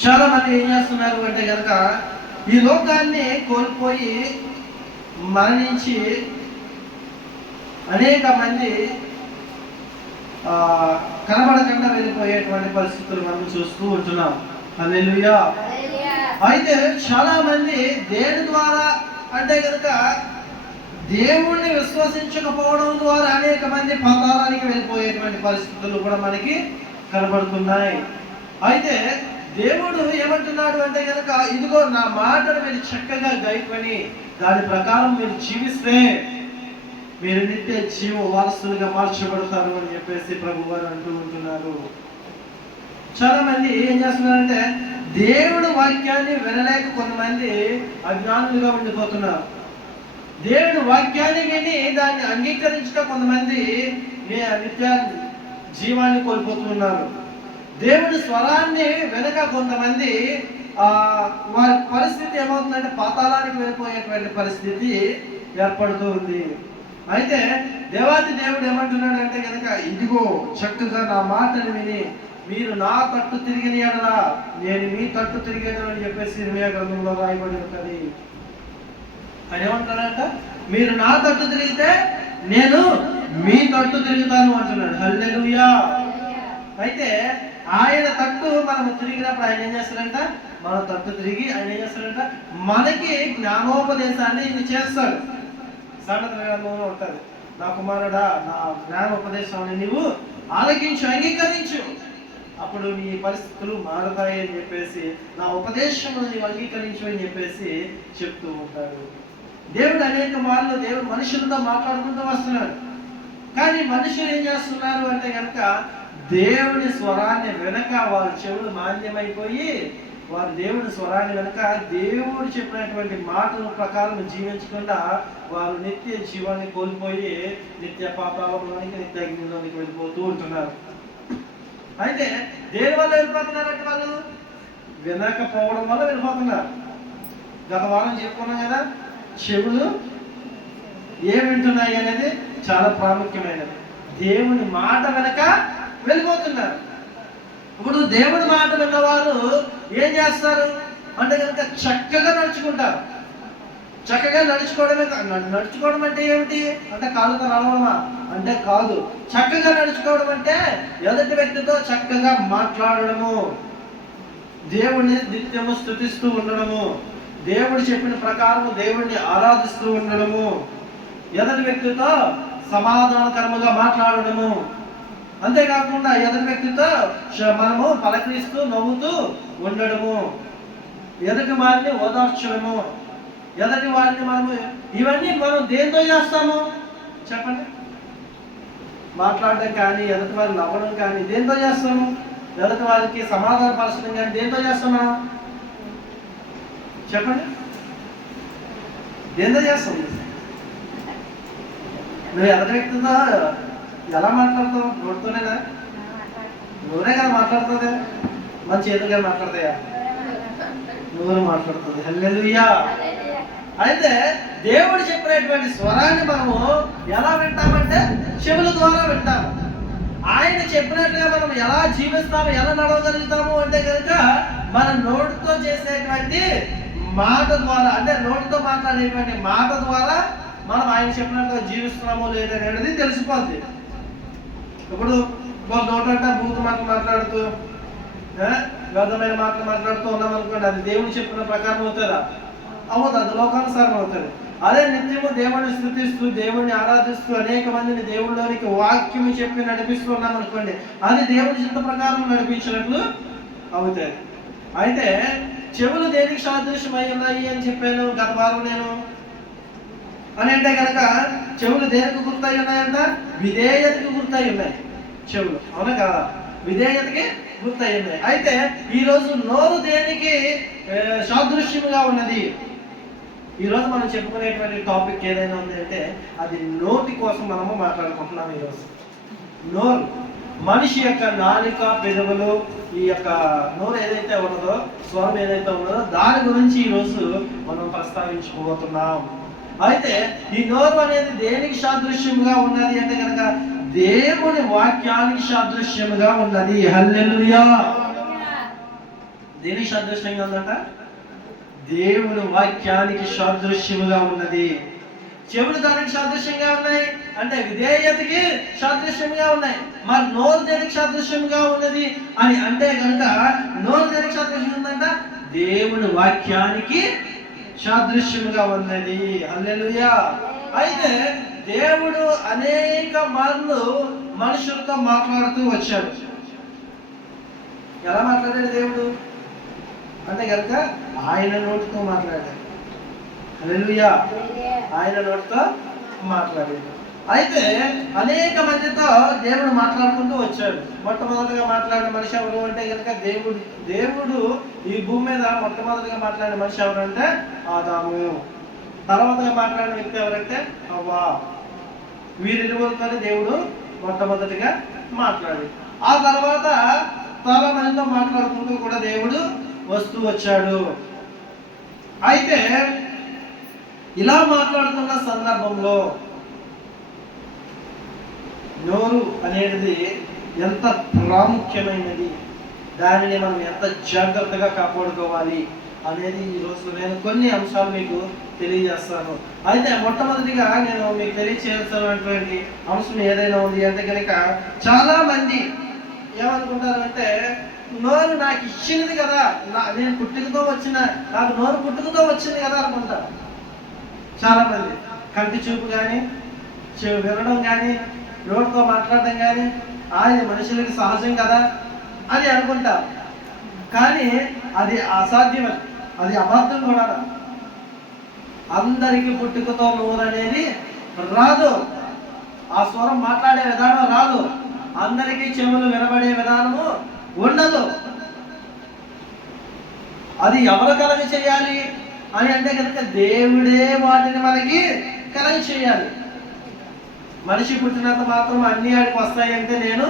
చాలా మంది ఏం చేస్తున్నారు అంటే కనుక ఈ లోకాన్ని కోల్పోయి మరణించి అనేక మంది ఆ, కనబడకుండా వెళ్ళిపోయేటువంటి పరిస్థితులు మనం చూస్తూ ఉంటున్నాం. హల్లెలూయా. అయితే చాలా మంది దేని ద్వారా అంటే కనుక దేవుణ్ణి విశ్వసించకపోవడం ద్వారా అనేక మంది పాతాళానికి వెళ్ళిపోయేటువంటి పరిస్థితులు కూడా మనకి కనబడుతున్నాయి. అయితే దేవుడు ఏమంటున్నాడు అంటే కనుక ఇదిగో నా మాటను మీరు చక్కగా గైకొని దాని ప్రకారం మీరు జీవిస్తే మీరు నిత్య జీవ వారసులుగా మార్చబడతారు అని చెప్పేసి ప్రభు వారు అంటూ ఉంటున్నారు. చాలా మంది ఏం చేస్తున్నారంటే దేవుడు వాక్యాన్ని వినలేక కొంతమంది అజ్ఞానులుగా ఉండిపోతున్నారు. దేవుడు వాక్యాన్ని విని దాన్ని అంగీకరించక కొంతమంది నిత్య జీవాన్ని కోల్పోతున్నారు దేవుడి స్వరాన్ని వెనక కొంతమంది ఆ వారి పరిస్థితి ఏమవుతుందంటే పాతాళానికి వెళ్ళిపోయేటువంటి పరిస్థితి ఏర్పడుతూ ఉంది. అయితే దేవాది దేవుడు ఏమంటున్నాడు అంటే కనుక ఇదిగో చక్కగా నా మాటను విని మీరు నా తట్టు తిరిగిన ఎడలా నేను మీ తట్టు తిరిగేదని అని చెప్పేసి ఇర్మియా గ్రంథంలో రాయబడి ఉంటుంది అని ఏమంటున్నాడంట? మీరు నా తట్టు తిరిగితే నేను మీ తట్టు తిరుగుతాను అంటున్నాడు. హల్లెలుయా! అయితే ఆయన తట్టు మనం తిరిగినప్పుడు ఆయన ఏం చేస్తాడంట? మన తట్టు తిరిగి ఆయన ఏం చేస్తాడంట? మనకి జ్ఞానోపదేశాన్ని ఇది చేస్తాడు. సామెత గ్రంథంలో ఉంటుంది నా కుమారుడా నా జ్ఞానోపదేశాన్ని నీవు ఆలకించు అంగీకరించు. అప్పుడు నీ పరిస్థితులు మారతాయి అని చెప్పేసి నా ఉపదేశములు నీవు అంగీకరించు అని చెప్పేసి చెప్తూ ఉంటాడు. దేవుడు అనేక మార్లు దేవుడు మనుషులతో మాట్లాడుకుంటూ వస్తున్నాడు. కానీ మనుషులు ఏం చేస్తున్నారు అంటే కనుక దేవుని స్వరాన్ని వెనక వారి చెవులు మాన్యమైపోయి వారు దేవుని స్వరాన్ని వెనక దేవుడు చెప్పినటువంటి మాటల ప్రకారం జీవించకుండా వారు నిత్య జీవాన్ని కోల్పోయి నిత్య పాపాలలోనికి నిత్య అగ్నిలోనికి వెళ్ళిపోతూ ఉంటున్నారు. అయితే దేని వల్ల వెళ్ళిపోతున్నారంటే వాళ్ళు? వినకపోవడం వల్ల వెళ్ళిపోతున్నారు. గత వారం చెప్పుకున్నాం కదా చెవులు ఏం వింటున్నాయి అనేది చాలా ప్రాముఖ్యమైనది. దేవుని మాట వెనక వెళ్ళిపోతున్నారు. ఇప్పుడు దేవుడి మాట విన్నవారు ఏం చేస్తారు? అంటే కనుక చక్కగా నడుచుకుంటారు. చక్కగా నడుచుకోవడమే కా- నడుచుకోవడం అంటే ఏమిటి? అంటే కాళ్ళతో నడవడమా? అంటే కాదు. చక్కగా నడుచుకోవడం అంటే ఎదుటి వ్యక్తితో చక్కగా మాట్లాడడము. దేవుడిని నిత్యము స్థుతిస్తూ ఉండడము. దేవుడు చెప్పిన ప్రకారం దేవుణ్ణి ఆరాధిస్తూ ఉండడము. ఎదుటి వ్యక్తితో సమాధానకరముగా మాట్లాడడము. అంతేకాకుండా ఎదుటి వ్యక్తితో మనము పలకరిస్తూ నవ్వుతూ ఉండడము. ఎదుటి వారిని ఓదార్చడము. ఎదుటి వారిని మనము ఇవన్నీ మనం దేంతో చేస్తాము? చెప్పండి. మాట్లాడడం కానీ ఎదుటి వారిని నవ్వడం కానీ దేంతో చేస్తాము? ఎదుటి వారికి సమాధాన పరచడం కానీ దేంతో చేస్తాం మనం చెప్పండి. దేంతో చేస్తాం నువ్వు ఎదుటి వ్యక్తితో ఎలా మాట్లాడతావు? నోటితోనేనా నూరే కదా మాట్లాడుతుంది? మన చేతులుగా మాట్లాడతాయా? నూరు మాట్లాడుతుంది. హల్లెలూయా. అయితే దేవుడు చెప్పినటువంటి స్వరాన్ని మనము ఎలా వింటామంటే చెవుల ద్వారా వింటాము ఆయన చెప్పినట్టుగా మనం ఎలా జీవిస్తాము ఎలా నడవగలుగుతాము అంటే కనుక మన నోటితో చేసేటువంటి మాట ద్వారా అంటే నోటితో మాట్లాడేటువంటి మాట ద్వారా మనం ఆయన చెప్పినట్టుగా జీవిస్తున్నామో లేదనేది తెలిసిపోద్ది. ఇప్పుడు ఒక నోటంట భూత మాటలు మాట్లాడుతూ వ్యర్థమైన మాటలు మాట్లాడుతూ ఉన్నాం అనుకోండి అది దేవుడు చెప్పిన ప్రకారం అవుతుందా? అవ్వదు అది లోకానుసారం అవుతుంది. అదే నిత్యము దేవుడిని స్థుతిస్తూ దేవుడిని ఆరాధిస్తూ అనేక మందిని దేవుడిలోనికి వాక్యం చెప్పి నడిపిస్తూ ఉన్నాం అనుకోండి అది దేవుడి చిత్త ప్రకారం నడిపించినట్లు అవుతాయి. అయితే చెవులు దేనికి సాదృశ్యమై ఉన్నాయి అని చెప్పాను గత వారం నేను? అని అంటే కనుక చెవులు దేనికి గుర్తయి ఉన్నాయంట? విధేయతకి గుర్తయి ఉన్నాయి. చెవులు. అవునా కదా? విధేయతకి గుర్తయి ఉన్నాయి. అయితే ఈరోజు నోరు దేనికి ఏ, సాదృశ్యముగా ఉన్నది? ఈ రోజు మనం చెప్పుకునేటువంటి టాపిక్ ఏదైనా ఉంది అంటే అది నోటి కోసం మనము మాట్లాడుకుంటున్నాం ఈరోజు. నోరు. మనిషి యొక్క నాలుక పెదవులు ఈ యొక్క నోరు ఏదైతే ఉన్నదో స్వరం ఏదైతే ఉన్నదో దాని గురించి ఈరోజు మనం ప్రస్తావించుకోబోతున్నాం. అయితే ఈ నోరు అనేది దేనికి సాదృశ్యముగా ఉన్నది అంటే కనుక దేవుని వాక్యానికి సాదృశ్యముగా ఉన్నది. హల్లెలుయా. దేనికి సాదృశ్యంగా ఉందంట? దేవుని వాక్యానికి సాదృశ్యముగా ఉన్నది. చెవులు దానికి సాదృశ్యంగా ఉన్నాయి? అంటే విధేయతకి సాదృశ్యంగా ఉన్నాయి. మరి నోరు దేనికి సాదృశ్యంగా ఉన్నది అని అంటే కనుక నోరు దేనికి సాదృశ్యంగా ఉందంట? దేవుని వాక్యానికి సాదృశ్యముగా ఉన్నది. అల్లెలుయా అయితే దేవుడు అనేక మార్లు మనుషులతో మాట్లాడుతూ వచ్చాడు. ఎలా మాట్లాడాడు దేవుడు? అంటే కనుక ఆయన నోటితో మాట్లాడాడు. అల్లెలుయా ఆయన నోటితో మాట్లాడాడు. అయితే అనేక మందితో దేవుడు మాట్లాడుకుంటూ వచ్చాడు. మొట్టమొదటిగా మాట్లాడిన మనిషి ఎవరు అంటే కనుక దేవుడు. దేవుడు ఈ భూమి మీద మొట్టమొదటిగా మాట్లాడిన మనిషి ఎవరు అంటే ఆదాము. తర్వాతగా మాట్లాడిన వ్యక్తి ఎవరంటే అవ్వా వీరిరువురితోనే దేవుడు మొట్టమొదటిగా మాట్లాడి ఆ తర్వాత చాలా మందితో మాట్లాడుకుంటూ కూడా దేవుడు వస్తూ వచ్చాడు. అయితే ఇలా మాట్లాడుతున్న సందర్భంలో నోరు అనేది ఎంత ప్రాముఖ్యమైనది? దానిని మనం ఎంత జాగ్రత్తగా కాపాడుకోవాలి అనేది ఈరోజు రోజు నేను కొన్ని అంశాలు మీకు తెలియజేస్తాను. అయితే మొట్టమొదటిగా నేను మీకు తెలియచేయాల్సినటువంటి అంశం ఏదైనా ఉంది? అంటే కనుక చాలా మంది ఏమనుకుంటారంటే నోరు నాకు ఇచ్చినది కదా నా నేను పుట్టుకతో వచ్చిన నాకు నోరు పుట్టుకతో వచ్చింది కదా అనుకుంటారు. చాలా మంది కంటి చూపు కానీ చెవి వినడం కానీ నోటితో మాట్లాడడం కానీ ఆయన మనుషులకి సహజం కదా అని అనుకుంటారు కానీ అది అసాధ్యమే. అది అబద్ధం కూడా అందరికీ పుట్టుకతో నోరు అనేది రాదు. ఆ స్వరం మాట్లాడే విధానం రాదు. అందరికీ చెవులు వినబడే విధానము ఉండదు. అది ఎవరు కలగ చేయాలి? అని అంటే కనుక దేవుడే వాటిని మనకి కలగ చేయాలి. మనిషి పుట్టినంత మాత్రం అన్ని ఆడికి వస్తాయి అంటే నేను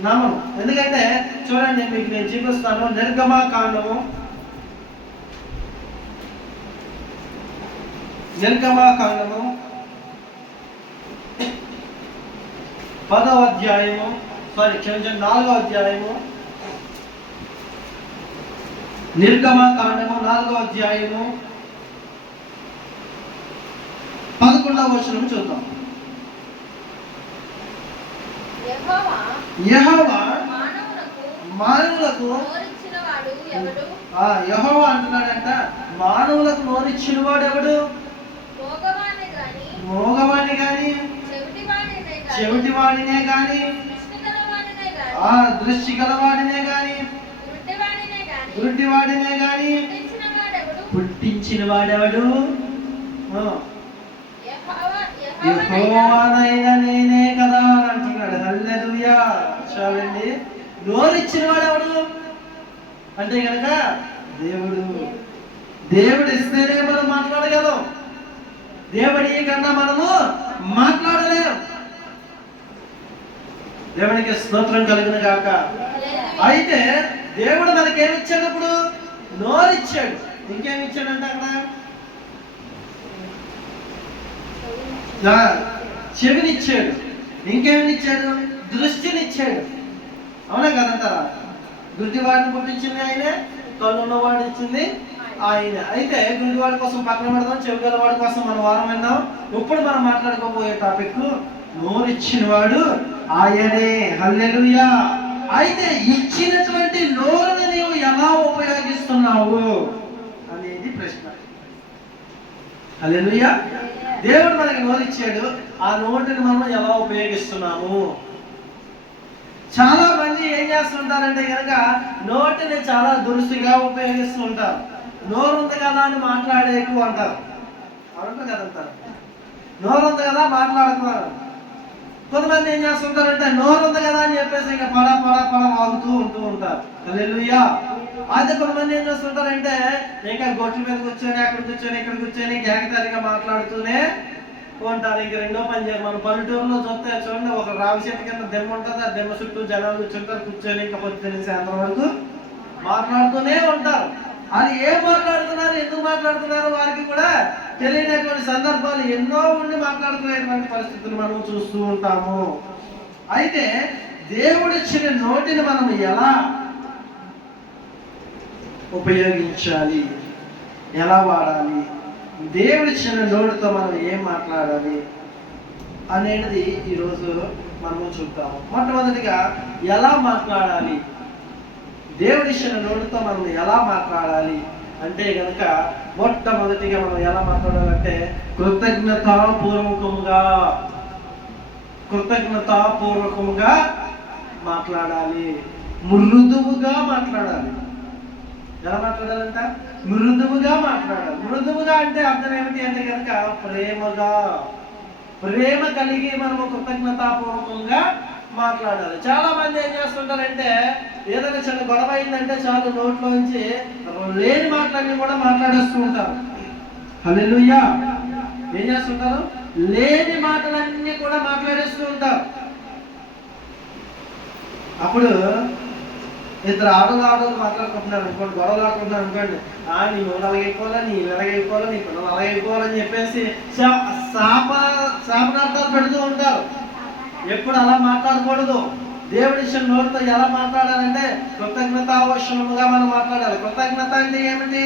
నమ్మను. ఎందుకంటే చూడండి మీకు నేను చూపిస్తాను. నిర్గమాకాండము నిర్గమాకాండము పదవ అధ్యాయము. సారీ క్షమించండి నాలుగో అధ్యాయము. నిర్గమాకాండము నాలుగో అధ్యాయము. పదకొండవ వచనం చూద్దాం. యెహోవా మానవులకు యెహోవా అంటున్నాడంట మానవులకు నోరిచ్చిన వాడు ఎవడు? మోగవాణ్ణి గాని చెవిటి వాడినే గాని ఆ దృష్టి గలవాడినే గాని గుడ్డి వాడినే గాని పుట్టించినవాడెవడు? పుట్టించిన వాడెవడు ఆ, యెహోవా యెహోవానైన యెహోవానైనా నేనే కదా అని అంటున్నాడు హల్లెలూయా చాలండి నోరిచ్చిన వాడెవడు అంటే కనుక దేవుడు దేవుడు ఇస్తేనే మనం మాట్లాడగలం. దేవుడి కన్నా మనము మాట్లాడలేం. దేవునికి స్తోత్రం కలిగిన కాక అయితే దేవుడు మనకి ఏమి ఇచ్చాడు ఇప్పుడు నోరిచ్చాడు. ఇంకేమి ఇచ్చాడంటే అక్కడ చెవినిచ్చాడు. ఇంకేమినిచ్చాడు? దృష్టినిచ్చాడు. అవునా కదంటారా? గుడ్డివాడిని పుట్టించింది ఆయనే కన్నున్నవాడు ఇచ్చింది ఆయన. అయితే గుడ్డివాడి కోసం పక్కన పెడదాం చెవి కోసం మనం వారం విన్నాం ఇప్పుడు మనం మాట్లాడుకోబోయే టాపిక్ నోరిచ్చిన వాడు ఆయనే. హల్లెలుయా. అయితే ఇచ్చినటువంటి నోరును నీవు ఎలా ఉపయోగిస్తున్నావు అనేది ప్రశ్న. హల్లెలుయా. దేవుడు మనకి నోరు ఇచ్చాడు ఆ నోటిని మనం ఎలా ఉపయోగిస్తున్నాము? చాలా మంది ఏం చేస్తుంటారంటే కనుక నోటిని చాలా దురుసుగా ఉపయోగిస్తుంటారు. నోరు ఉంది కదా అని మాట్లాడే ఎక్కువ అంటారు. అవును కదా నోరుంది నోరు ఉంది కదా మాట్లాడుతున్నారు. కొంతమంది ఏం చేస్తుంటారంటే నోరు ఉంది కదా అని చెప్పేసి ఇంకా పడ పడ పడ వాగుతూ ఉంటూ ఉంటారు. హల్లెలూయా! అయితే కొంతమంది ఏం చేస్తుంటారంటే ఇంకా గొట్ల మీద కూర్చొని అక్కడ కూర్చొని ఇక్కడ కూర్చొని జాగ్రత్తగా మాట్లాడుతూనే ఉంటారు ఇంకా రెండో పని చేయాలి మన పల్లెటూరులో చూస్తే చూడండి ఒక రావి చెట్టు కింద దెమ్మ ఉంటుంది. ఆ దెమ్మ చుట్టూ జనాలు కూర్చుంటారు కూర్చొని ఇంకా పొద్దున్న సాయంత్రం వరకు మాట్లాడుతూనే ఉంటారు. అది ఏం మాట్లాడుతున్నారు? ఎందుకు మాట్లాడుతున్నారు? వారికి కూడా తెలియనటువంటి సందర్భాలు ఎన్నో ఉండి మాట్లాడుతున్నటువంటి పరిస్థితులు మనం చూస్తూ ఉంటాము. అయితే దేవుడిచ్చిన నోటిని మనం ఎలా ఉపయోగించాలి? ఎలా వాడాలి? దేవుడిచ్చిన నోటితో మనం ఏం మాట్లాడాలి అనేది ఈరోజు మనము చూద్దాము. మొట్టమొదటిగా ఎలా మాట్లాడాలి? దేవుడిచ్చిన నోటితో మనం ఎలా మాట్లాడాలి? అంటే కనుక మొట్టమొదటిగా మనం ఎలా మాట్లాడాలంటే కృతజ్ఞతాపూర్వకముగా కృతజ్ఞతాపూర్వకముగా మాట్లాడాలి. మృదువుగా మాట్లాడాలి. ఎలా మాట్లాడాలంట మృదువుగా మాట్లాడాలి. మృదువుగా అంటే అర్థం ఏమిటి అంటే కనుక ప్రేమగా ప్రేమ కలిగి మనము కృతజ్ఞతాపూర్వకంగా మాట్లాడాలి. చాలా మంది ఏం చేస్తుంటారంటే ఏదైనా చిన్న గొడవ అయిందంటే చాలు నోట్లోంచి లేని మాటలన్నీ కూడా మాట్లాడేస్తూ ఉంటారు. హల్లెలూయా! ఏం చేస్తుంటారు? లేని మాటలన్నీ కూడా మాట్లాడేస్తూ ఉంటారు. అప్పుడు ఇద్దరు ఆడలు ఆడలు మాట్లాడుకుంటున్నారు అనుకోండి గొడవలు ఆడుకుంటున్నారు అనుకోండి ఆ నీ నూనె అలాగైపోవాలా నీ ఎలాగైపోవాలా నీ పిల్లలు అలాగైపోవాలని చెప్పేసి శాప శాపనార్థాలు పెడుతూ ఉంటారు. ఎప్పుడు అలా మాట్లాడకూడదు. దేవుడి ఇచ్చిన నోటితో ఎలా మాట్లాడాలంటే కృతజ్ఞత అవసరముగా మనం మాట్లాడాలి. కృతజ్ఞత అంటే ఏమిటి?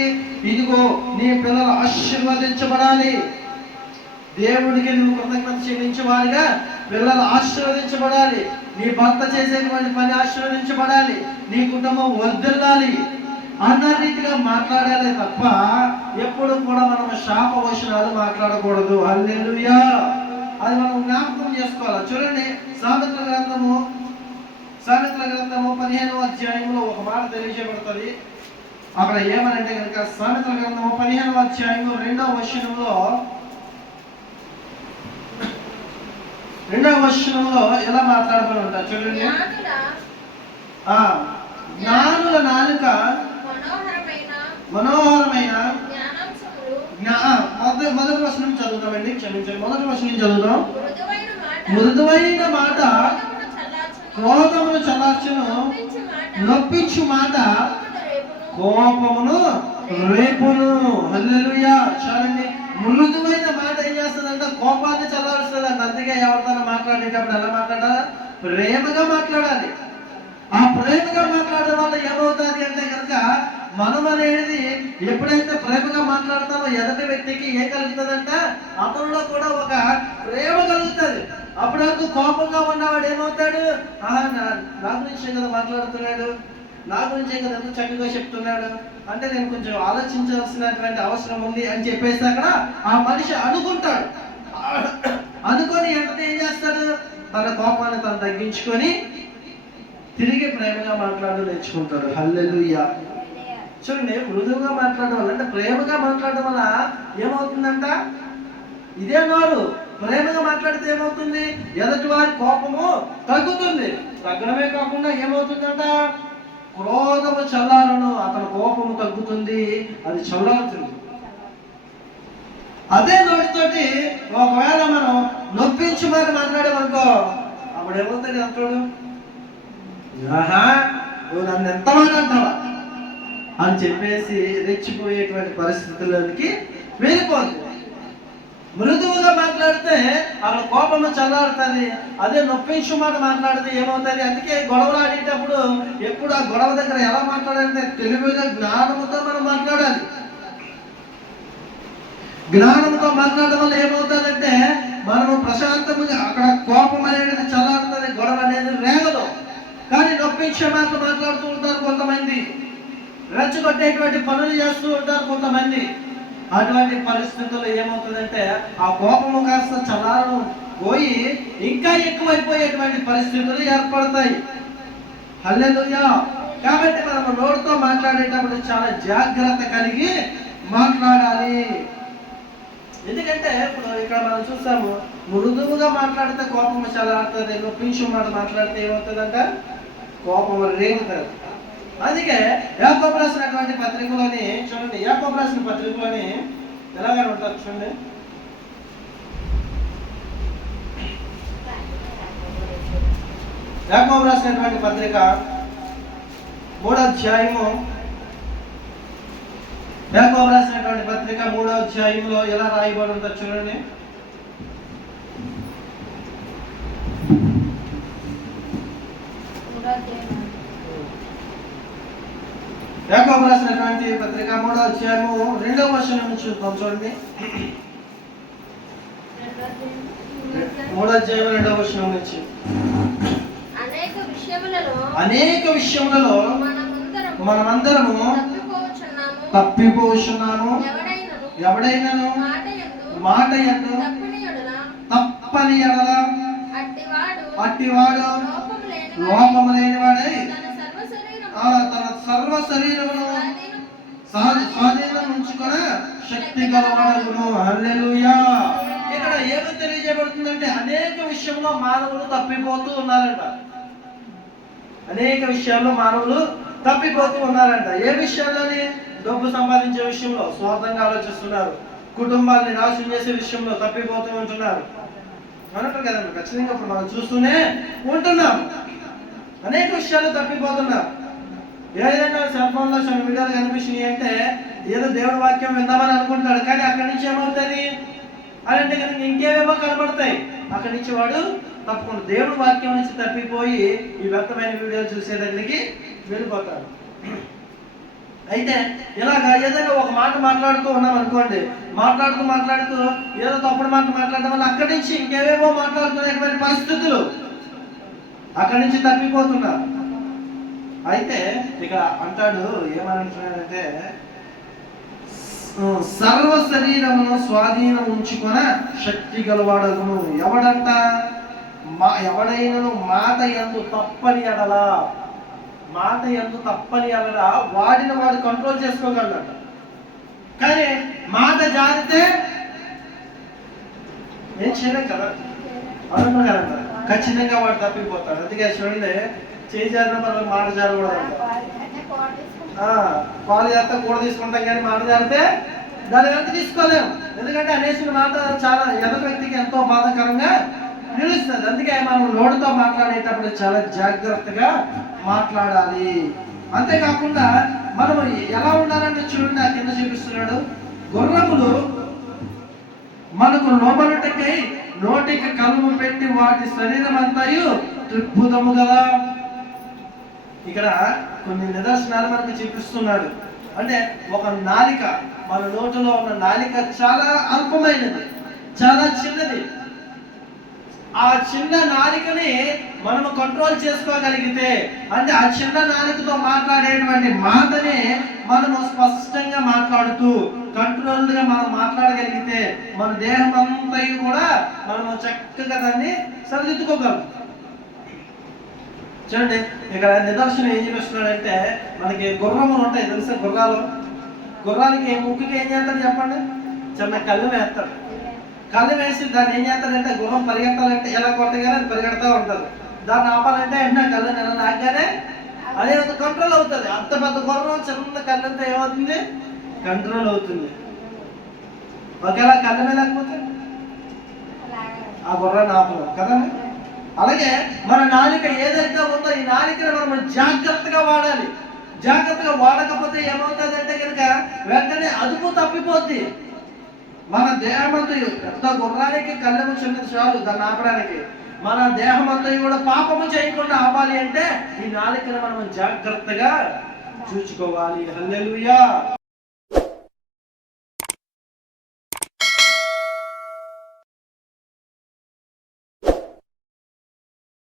ఇదిగో నీ పిల్లలు ఆశీర్వదించబడాలి. దేవుడికి నువ్వు కృతజ్ఞత చెల్లించేవారిగా పిల్లలు ఆశీర్వదించబడాలి. నీ భర్త చేసేటువంటి పని ఆశీర్వదించబడాలి నీ కుటుంబం వర్దిల్లాలి అన్న రీతిగా మాట్లాడాలి తప్ప ఎప్పుడు కూడా మనం శాప వచనాలు మాట్లాడకూడదు. అల్లెలుయా అది మనం జ్ఞాపకం చేసుకోవాలి? చూడండి సామెత్ర గ్రంథము సామెత్ర గ్రంథము పదిహేనవ అధ్యాయంలో ఒక మాట తెలియజేయబడుతుంది. అక్కడ ఏమనంటే కనుక సామెత్ర గ్రంథము పదిహేనవ అధ్యాయంలో రెండవ వచనంలో రెండవ వచనంలో ఎలా మాట్లాడమని ఉంటారు చూడండి. జ్ఞానుల ఆ జ్ఞానుల నాలుక మనోహరమైన మొదటి మొదటి వచనం చదువుతామండి క్షమించండి. మొదటి వచనం చదువుదాం? మృదువైన మాట. క్రోధమును చల్లార్చును. నొప్పించు మాట. కోపమును రేపును. హల్లెలూయా. చూడండి మృదువైన చేస్తుందంటే కోపాన్ని చల్లారుస్తుందంట అందుకే ఎవరితో మాట్లాడేటప్పుడు ఎలా మాట్లాడాలి? ప్రేమగా మాట్లాడాలి. ఆ ప్రేమగా మాట్లాడడం వల్ల ఏమవుతుంది అంటే కనుక మనం అనేది ఎప్పుడైతే ప్రేమగా మాట్లాడతామో ఎదటి వ్యక్తికి ఏం కలుగుతుందంట? అతనిలో కూడా ఒక ప్రేమ కలుగుతుంది. అప్పుడు కోపంగా ఉన్నవాడు ఏమవుతాడు? ఆహా నా గురించి కదా మాట్లాడుతున్నాడు. నా గురించే కదా ఎంత చక్కగా చెప్తున్నాడు? అంటే నేను కొంచెం ఆలోచించాల్సినటువంటి అవసరం ఉంది అని చెప్పేసి అక్కడ ఆ మనిషి అనుకుంటాడు. అనుకొని వెంటనే ఏం చేస్తాడు? తన కోపాన్ని తను తగ్గించుకొని తిరిగి ప్రేమగా మాట్లాడడం నేర్చుకుంటాడు. హల్లెలుయ్యా చూడండి మృదువుగా మాట్లాడడం వల్ల అంటే ప్రేమగా మాట్లాడడం వల్ల ఏమవుతుందంట? ఇదే నోరు. ప్రేమగా మాట్లాడితే ఏమవుతుంది? ఎదుటి వారి కోపము తగ్గుతుంది. తగ్గడమే కాకుండా ఏమవుతుందంట? క్రోధము చల్లారను అతని కోపము తగ్గుతుంది. అది చల్లారుతుంది అదే నోటితోటి ఒకవేళ మనం నొప్పించి మరి మాట్లాడామనుకో అప్పుడు ఏమవుతుంది అంటాడు? ఆహా నువ్వు నన్ను ఎంత అంటావా? అని చెప్పేసి రెచ్చిపోయేటువంటి పరిస్థితుల్లోకి వెళ్ళిపోతుంది. మృదువుగా మాట్లాడితే వాళ్ళ కోపము చల్లారుతుంది. అదే నొప్పించు మాట మాట్లాడితే ఏమవుతుంది? అందుకే గొడవలు ఆడేటప్పుడు ఎప్పుడు ఆ గొడవ దగ్గర ఎలా మాట్లాడాలంటే తెలివిగా జ్ఞానముతో మనం మాట్లాడాలి. జ్ఞానంతో మాట్లాడడం వల్ల ఏమవుతుందంటే మనము ప్రశాంతంగా అక్కడ కోపం అనేది చల్లారుతుంది గొడవ అనేది రేగదు. కానీ నొప్పించే మాటలు మాట్లాడుతూ ఉంటారు కొంతమంది. రెచ్చగొట్టేటువంటి పనులు చేస్తూ ఉంటారు కొంతమంది. అటువంటి పరిస్థితుల్లో ఏమవుతుందంటే ఆ కోపము కాస్త చలారం పోయి ఇంకా ఎక్కువైపోయేటువంటి పరిస్థితులు ఏర్పడతాయి. హల్లెలుయా! కాబట్టి మనం నోటితో మాట్లాడేటప్పుడు చాలా జాగ్రత్త కలిగి మాట్లాడాలి. ఎందుకంటే ఇప్పుడు ఇక్కడ మనం చూస్తాము మృదువుగా మాట్లాడితే కోపం చాలా ఆడుతుంది నొప్పించు మాట మాట్లాడితే ఏమవుతుందంట? కోపం రేగుతుంది. అందుకే యాకోబు రాసినటువంటి పత్రికలోని చూడండి యాకోబు రాసిన పత్రికలోని ఎలాగా ఉంటారు చూడండి? యాకోబు రాసినటువంటి పత్రిక మూడో అధ్యాయము. యాకోబు రాసినటువంటి పత్రిక మూడో అధ్యాయంలో ఎలా రాయబడి ఉంటుందో చూడండి. యాకోబు రాసినటువంటి పత్రిక మూడో అధ్యాయము రెండవ వర్షం నుంచి చూద్దాం చూడండి. మూడో అధ్యాయం రెండవ వర్షం నుంచి. అనేక విషయములలో మనమందరము తప్పిపోతున్నాము ఎవడైనను మాట ఎందు తప్పిన ఎడల అట్టివాడు లోపము లేనివాడై తన సర్వ ఆ తన సర్వ శరీరమును స్వాధీనం సహ- స్వాధీనం శక్తి గలవాడును హల్లెలూయా. ఇక్కడ ఏమో తెలియజేయబడుతుందంటే అనేక విషయంలో మానవులు తప్పిపోతూ ఉన్నారంట. అనేక విషయాల్లో మానవులు తప్పిపోతూ ఉన్నారంట. ఏ విషయాల్లోని? డబ్బు సంపాదించే విషయంలో స్వార్థంగా ఆలోచిస్తున్నారు. కుటుంబాన్ని నాశనం చేసే విషయంలో తప్పిపోతూ ఉంటున్నారు. అన్నట్టు కదండి ఖచ్చితంగా ఇప్పుడు మనం చూస్తూనే ఉంటున్నాం. అనేక విషయాలు తప్పిపోతున్నాం ఏదైనా సెల్ ఫోన్లో వీడియోలు కనిపిస్తున్నాయి అంటే ఏదో దేవుడి వాక్యం విందామని అనుకుంటాడు కానీ అక్కడి నుంచి ఏమవుతుంది? అలాంటి కనుక ఇంకేవేమో కనబడతాయి. అక్కడి నుంచి వాడు తప్పకుండా దేవుడి వాక్యం నుంచి తప్పిపోయి ఈ వ్యక్తమైన వీడియోలు చూసే దగ్గరికి వెళ్ళిపోతాడు. అయితే ఇలాగా ఏదైనా ఒక మాట మాట్లాడుతూ ఉన్నాం అనుకోండి మాట్లాడుతూ మాట్లాడుతూ ఏదో తప్పుడు మాట మాట్లాడడం వల్ల అక్కడి నుంచి ఇంకేవేవో మాట్లాడుతున్నటువంటి పరిస్థితులు అక్కడి నుంచి తప్పిపోతున్నారు. అయితే ఇక అంటాడు ఏమంటున్నాడంటే సర్వ శరీరమును స్వాధీనం ఉంచుకొన శక్తి గలవాడగును. ఎవడంట? మా ఎవడైనను మాట ఎందు తప్పని అడలా. మాట ఎందు తప్పని అడలా. వాడిని వాడు కంట్రోల్ చేసుకోగలడట. కానీ మాట జారితే ఏం చేయలేం కదా? అవును ఖచ్చితంగా వాడు తప్పిపోతాడు. అందుకే చూడండి జారిన పర్వాలేదు మాట జారకూడదంట ఆ, పాలు చేస్తే కూడ తీసుకుంటాం. కానీ మాట జారితే దాని వెనక తీసుకోలేము ఎందుకంటే అనేసిన మాట చాలా ఎదుటి వ్యక్తికి ఎంతో బాధాకరంగా నిలుస్తుంది. అందుకే మనం నోటితో మాట్లాడేటప్పుడు చాలా జాగ్రత్తగా మాట్లాడాలి. అంతేకాకుండా మనం ఎలా ఉండాలంటే చూడండి ఆ కింద చూపిస్తున్నాడు. గుర్రములు మనకు లోపలటకై నోటికి కలుము పెట్టి వాటి శరీరం అంతయు త్రిభుతము కదా ఇక్కడ కొన్ని నిదర్శనాలు మనకు చూపిస్తున్నాడు. అంటే ఒక నాలిక మన నోటిలో ఉన్న నాలిక చాలా అల్పమైనది చాలా చిన్నది. ఆ చిన్న నాలికని మనము కంట్రోల్ చేసుకోగలిగితే అంటే ఆ చిన్న నాలికతో మాట్లాడేటువంటి మాటని మనము స్పష్టంగా మాట్లాడుతూ కంట్రోల్గా మనం మాట్లాడగలిగితే మన దేహం అంతా కూడా మనము చక్కగా దాన్ని సరిదిద్దుకోగలుగుతాం చూడండి ఇక్కడ నిదర్శనం ఏం చూపిస్తున్నాడంటే మనకి గుర్రములు ఉంటాయి తెలుసా గుర్రాలు? గుర్రానికి ముక్కుకి ఏం చేస్తాడు చెప్పండి? చిన్న కళ్ళు వేస్తాడు కళ్ళు వేసి దాన్ని ఏం చేస్తాడంటే గుర్రం పరిగెత్తాలంటే ఎలా కొట్టగానే అది పరిగెడతా ఉంటుంది. దాన్ని ఆపాలంటే వెంటనే కళ్ళు నెల నాగానే అదే కంట్రోల్ అవుతుంది. అంత పెద్ద గుర్రం చిన్న కళ్ళంతా ఏమవుతుంది? కంట్రోల్ అవుతుంది. ఒకవేళ కళ్ళమే లేకపోతే? ఆ గుర్రాన్ని ఆపలేదు కదండి? అలాగే మన నాలిక ఏదైతే ఉందో ఈ నాలికను మనం జాగ్రత్తగా వాడాలి. జాగ్రత్తగా వాడకపోతే ఏమవుతుందంటే కనుక వెంటనే అదుపు తప్పిపోద్ది. మన దేహమంతా పెద్ద గుర్రానికి కళ్ళము చిన్నది చాలు దాన్ని ఆపడానికి. మన దేహమంతా కూడా పాపము చేయకుండా ఆపాలి అంటే ఈ నాలికను మనం జాగ్రత్తగా చూసుకోవాలి హల్లెలూయా.